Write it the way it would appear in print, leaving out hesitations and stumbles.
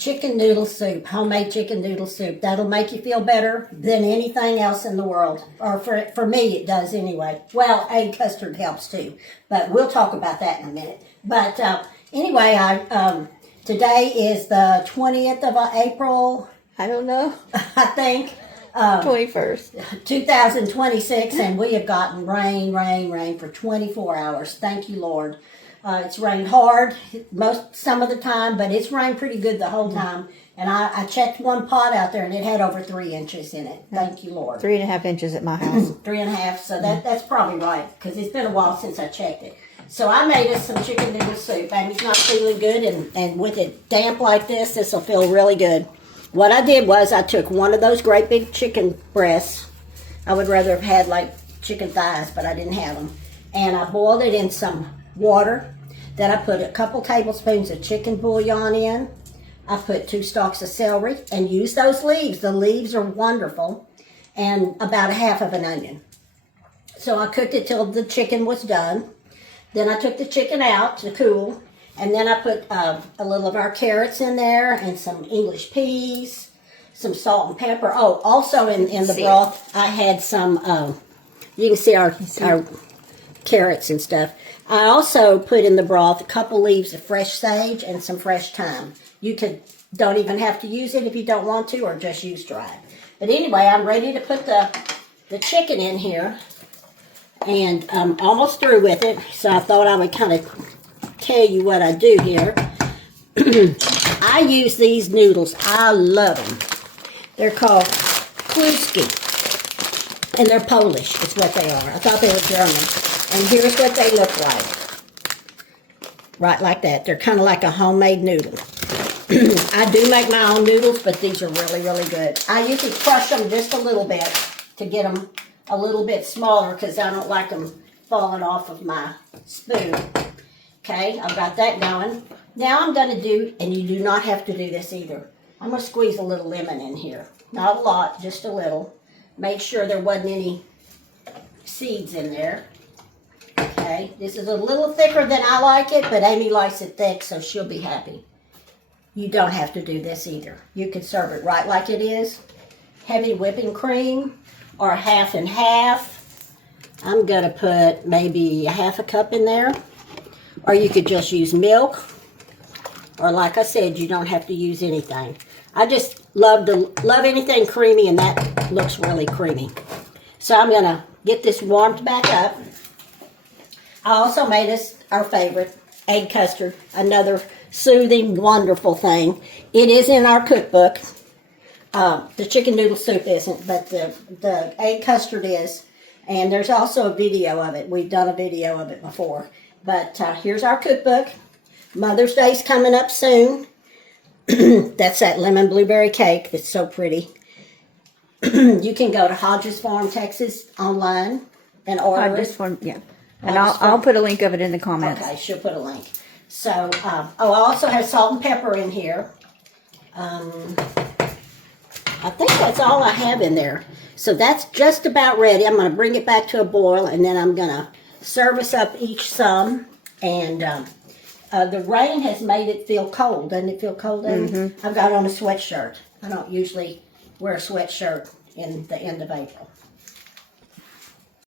chicken noodle soup, homemade chicken noodle soup. That'll make you feel better than anything else in the world. Or for me, it does anyway. Well, egg custard helps too. But we'll talk about that in a minute. But anyway, today is the 20th of April. I don't know. I think. 21st. 2026, and we have gotten rain for 24 hours. Thank you, Lord. It's rained hard some of the time, but it's rained pretty good the whole time. And I checked one pot out there, and it had over 3 inches in it. Thank you, Lord. 3.5 inches at my house. 3.5. So that's probably right, because it's been a while since I checked it. So I made us some chicken noodle soup. Amy's not feeling good, and with it damp like this will feel really good. What I did was I took one of those great big chicken breasts. I would rather have had like chicken thighs, but I didn't have them. And I boiled it in some water. Then I put a couple tablespoons of chicken bouillon in. I put 2 stalks of celery and used those leaves. The leaves are wonderful. And about 1/2 of an onion. So I cooked it till the chicken was done. Then I took the chicken out to cool. And then I put a little of our carrots in there and some English peas, some salt and pepper. Oh, also in the broth, I had some, you can see our carrots and stuff. I also put in the broth a couple leaves of fresh sage and some fresh thyme. You don't even have to use it if you don't want to, or just use dry. But anyway, I'm ready to put the chicken in here. And I'm almost through with it, so I thought I would kind of tell you what I do here. I use these noodles. I love them. They're called Kluski, and they're Polish is what they are. I thought they were German. And here's what they look like. Right like that. They're kind of like a homemade noodle. I do make my own noodles, but these are really, really good. I usually crush them just a little bit to get them a little bit smaller because I don't like them falling off of my spoon. Okay, I've got that going. Now I'm going to do, and you do not have to do this either, I'm going to squeeze a little lemon in here. Not a lot, just a little. Make sure there wasn't any seeds in there. Okay, this is a little thicker than I like it, but Amy likes it thick, so she'll be happy. You don't have to do this either. You can serve it right like it is. Heavy whipping cream, or 1/2 and 1/2. I'm going to put maybe 1/2 cup in there. Or you could just use milk. Or like I said, you don't have to use anything. I just love anything creamy, and that looks really creamy. So I'm going to get this warmed back up. I also made us our favorite, egg custard. Another soothing, wonderful thing. It is in our cookbook. The chicken noodle soup isn't, but the egg custard is. And there's also a video of it. We've done a video of it before. But here's our cookbook. Mother's Day's coming up soon. That's that lemon blueberry cake that's so pretty. You can go to Hodges Farm, Texas online and order Hodges it. Farm, yeah. And I'll put a link of it in the comments. Okay, she'll put a link. So, I also have salt and pepper in here. I think that's all I have in there. So that's just about ready. I'm going to bring it back to a boil, and then I'm going to service up each some. And the rain has made it feel cold. Doesn't it feel cold, Amy? Mm-hmm. I've got on a sweatshirt. I don't usually wear a sweatshirt in the end of April.